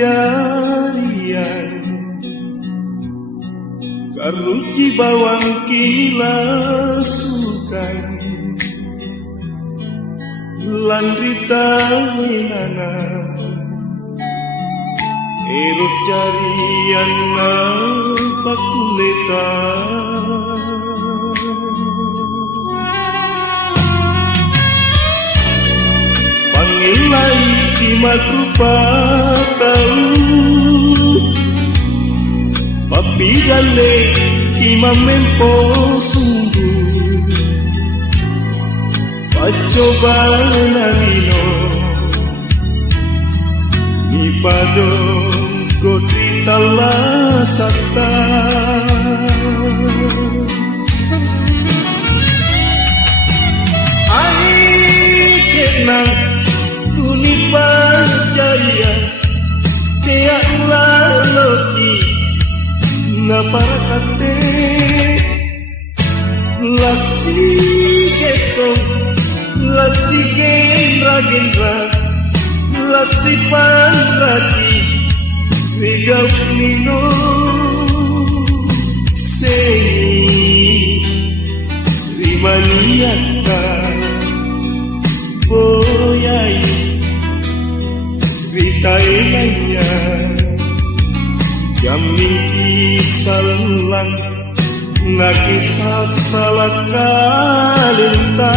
jarian karuci bawang kilasukan landrita nana erot jarian pakuleta pangilai di matrupa tahu papi gale imamempo sungguh pacoba nalino ipadong kodita lasata ai kenang tuni percaya tiak laloki na parakate lasi gesong lasi gendra lasi panrati vigau nino sei rimaniaka boyai ritaelanya jamin kisalang nakisah salah kalintang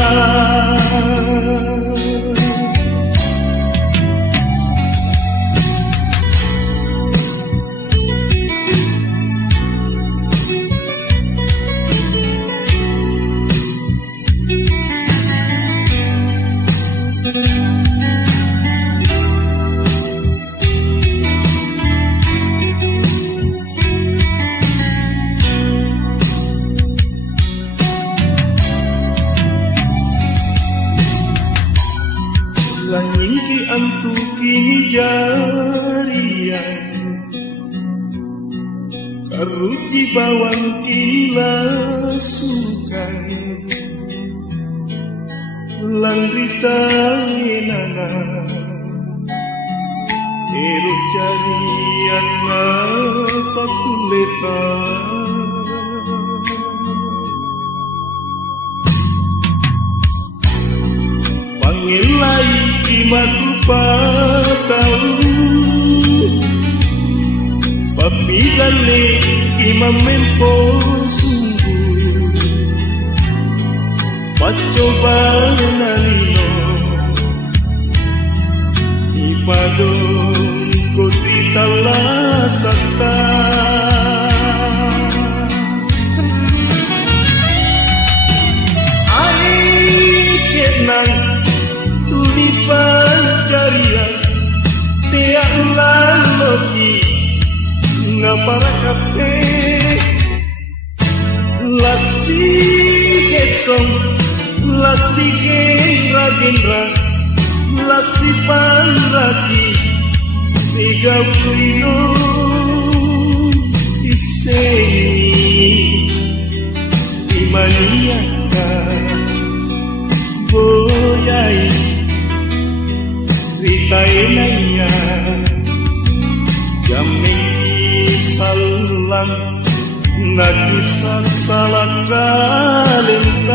langin ki antu kini jarian karuci bawang kini lasukan landrita nana erot jarian pakuleta pangilai matrupa tahu papi gale imamempo sungguh pacoba nalino ipadong kodita lasata ai kenang tuni pencarian tiak laloki na parakate lasi gesong lasi gendra lasi panrati vigau kuino isei imaniaka boyai ritaenanya jamin kisalang nakisah salah kalintang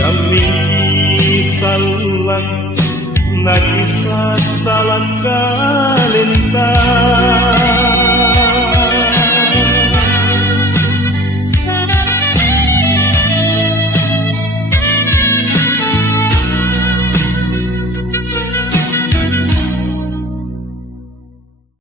jamin kisalang nakisah salah kalintang